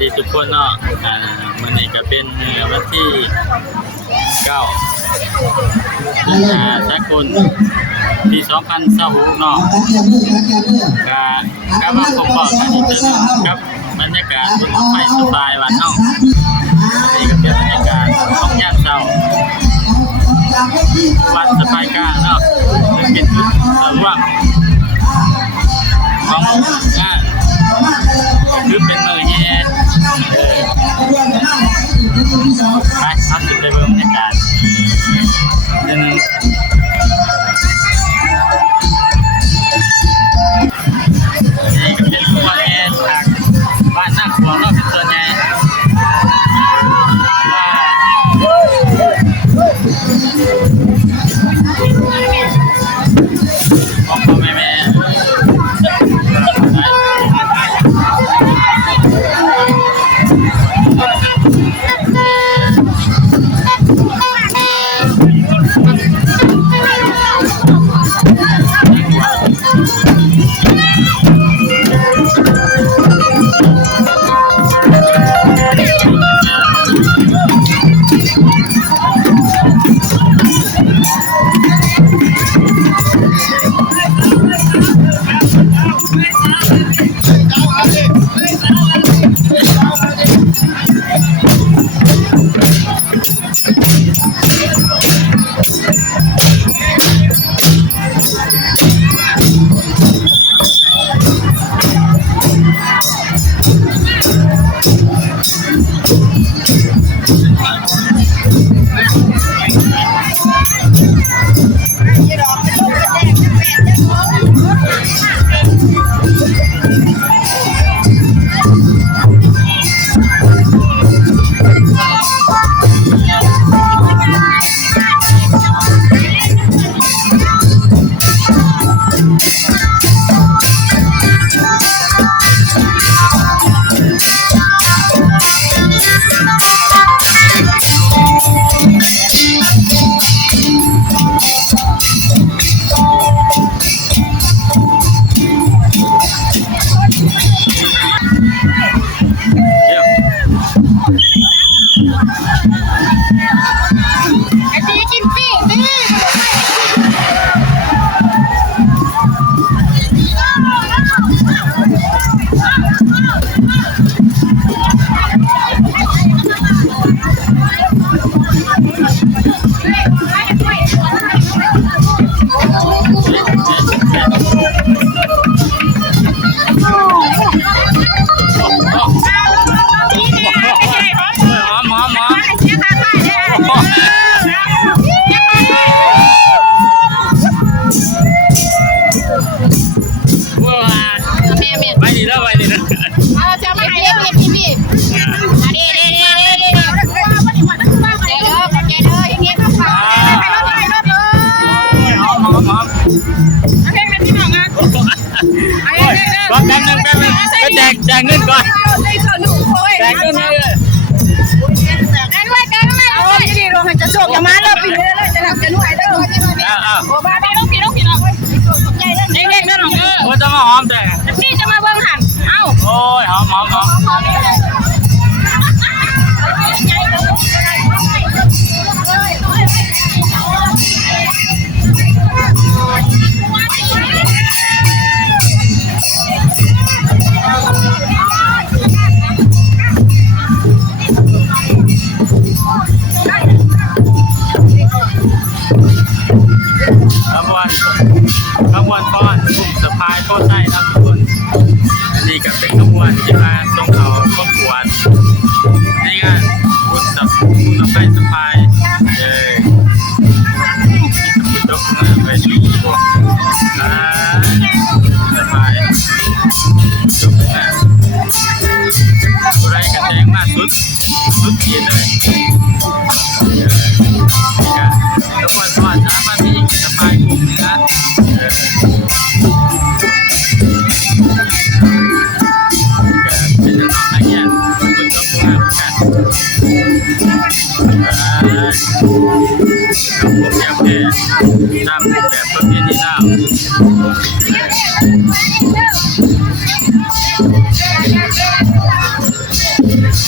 ดีทุกคนเนาะวันนี้ก็เป็นวันที่9สากลปี2026เนาะก็มาพบกันอีกเจอกับบรรยากาศบนรถไฟสบายวันเนาะนี่ก็เป็นบรรยากาศของย่านเช้าวัดสบายกาเนาะเป็นจุดสว่างของงานคือเป็นมือแย่ไปเอาสุดเลยบรรยากาศนี่ก็เป็นตัวแย่จากบ้านนักของเราเป็นตัวแย่ของพ่อแม่แจกเงินก่อนแจกเงินเลยเอาดีๆลงให้จะโชคจะมาแล้วปีนี้เลยจะหนักจะหน่วยเด้อโอ้บ้าพี่ลูกเด็กๆนั่นหรอโอ้จะมาหอมแต่พี่จะมาเบิ่งหันเอ้าโอ้ยหอมขบวนก้อนกลุ่มสะพายก้อนใต้ครับทุกคนนี่ก็เป็นขบวนที่มาส่งเขาประกวดในงานบุญรถไฟสะพายที่สมุทรสงครามไปที่พวกสะพายจบงานอะไรกันแดงมากสุดเกียรเลยขบวนก้อนสามารถที่จะสะพายกลุ่มนี้นะเป็นน้องนักเรียนคนต้องงานกันผมอยากให้ตามแบบประเพณีลาว ป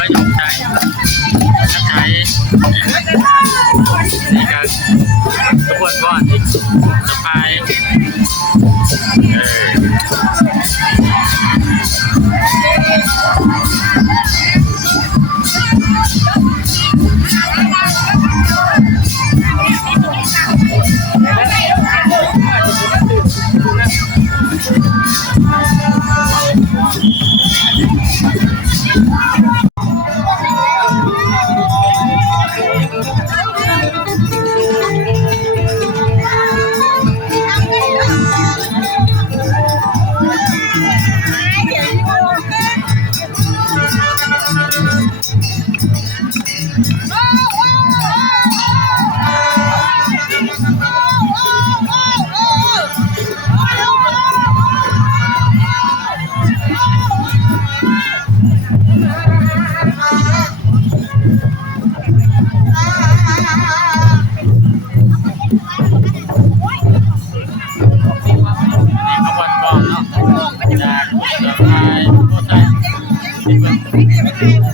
ระยุกต์ใจนี่ครับขบวนก้อนอีกสะพาย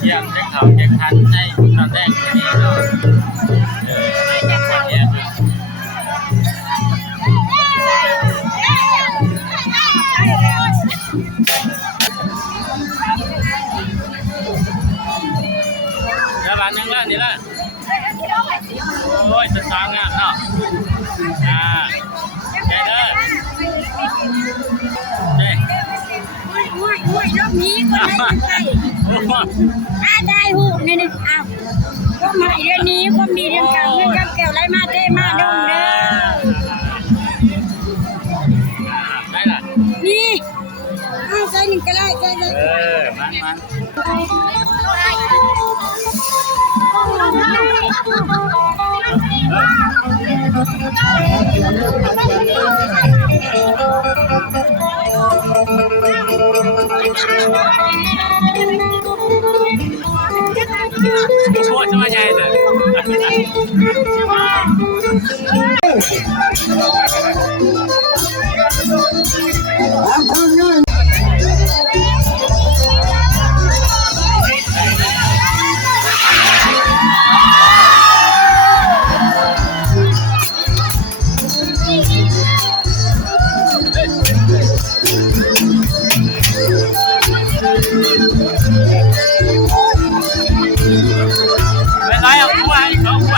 เยี่ยมเด็กเขาเด็กทันให้ตอนแรกที่เราคนเยี่ยมแล้วร้านยังร้านนี้ละโอ้ยจะสร้างงานเนาะใจเด้อรอบนี้คนไหนได้หูนี่นึงอ้าวก็มาเดือนนี้ก็มีเดือนเก่าเดือนกับแก้วไรมาเต้มาดงเด้อได้ล่ะนี่เอาใส่หนึ่งก็ได้ใส่โคตรมาใหญ่เลยไม่ไรเอาไปเอาไป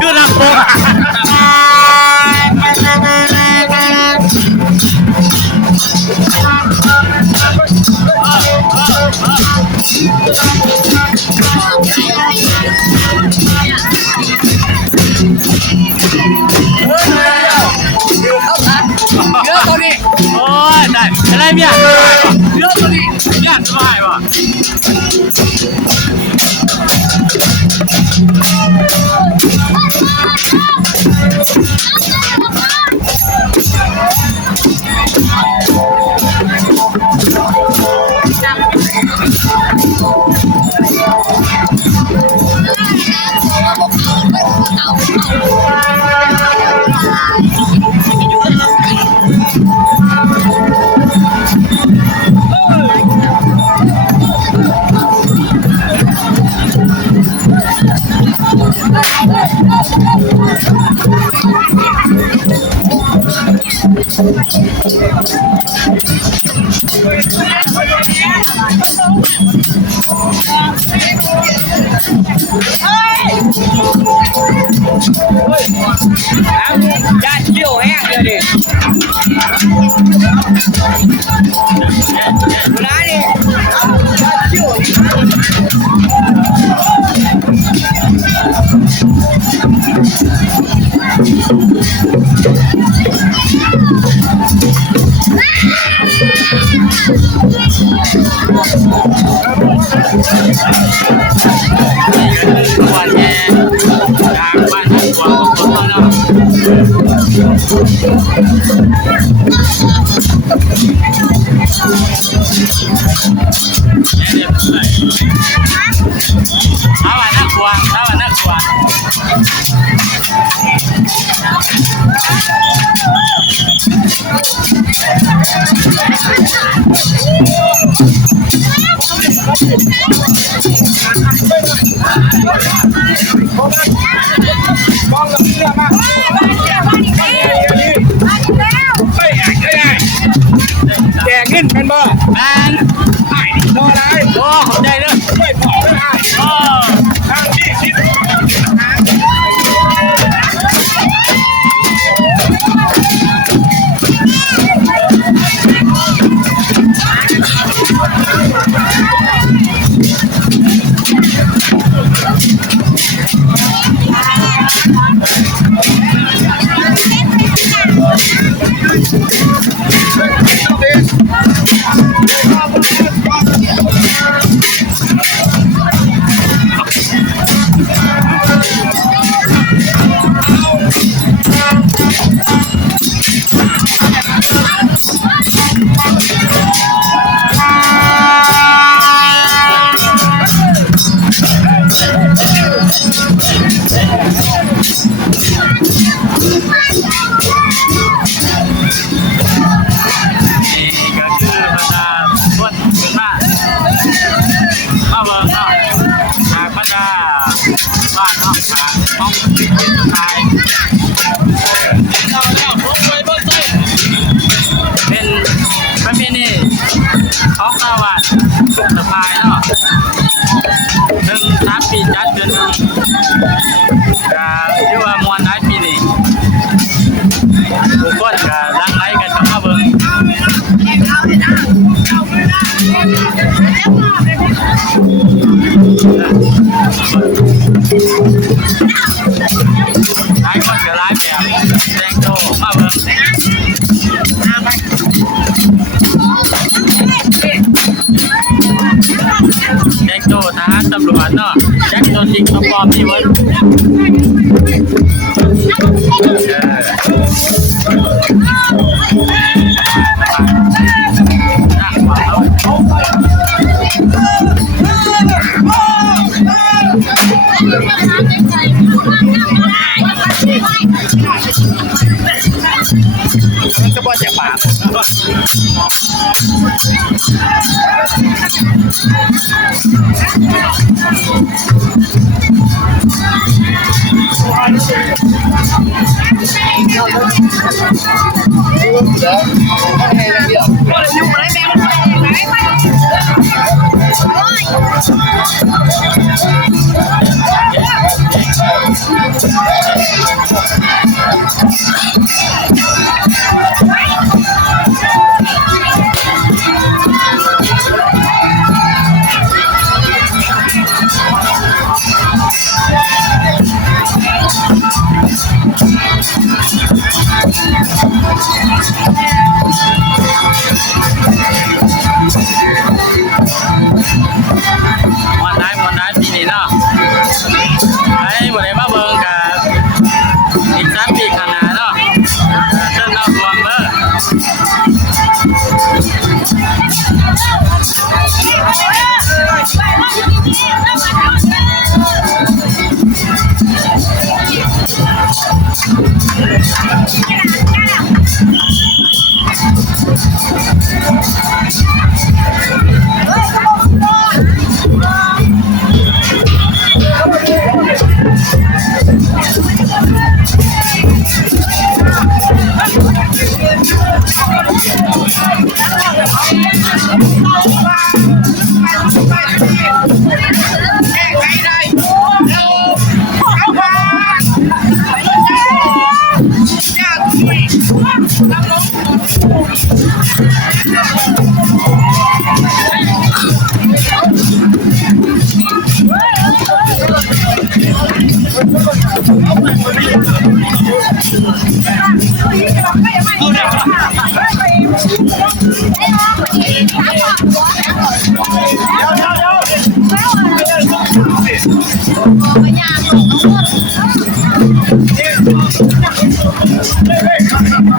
คือลำโพงเยอะตัวนี้โอ้ยได้อะไรเมียเยอะตัวนี้เมียสบายว่ะเอา ด้านเชี่ยวแห้งเลยดิร้านนี้ด้านเชี่ยววันแย่ทางบ้านหัวของคนเราถ้าวันนักกวนถ้าวันนักกวนแจกเงินเป็นบ่ แมน โน่ไร โอ้ขอบใจเลย ไม่พอไม่ได้ โอ้ ทางที่คิดนี่ก็คือบรรดาคนขึ้นมาเอาเบอร์ก็ทางบรรดาบ้านห้องทางห้องทายเป็นประเพณีของชาวบ้านสบายเนาะ1-3 ปีจัดเดือนนึงก็ถือว่ามวนหลายปีนี่ผู้คนก็หลั่งไหลกันเข้ามาเบิ่งหลายคนก็หลายแบบแต่งตัวมาเบิ่งแต่งตัวทหารตำรวจเนาะแต่งตัวจริงตัวปลอมนี่เว้ยมันก็บ่จะปากวันไหนปีนี้เนาะไอ้บ่ได้มาเบิ่งกับ Hãy subscribe cho kênh Ghiền Mì Gõ để không bỏ lỡ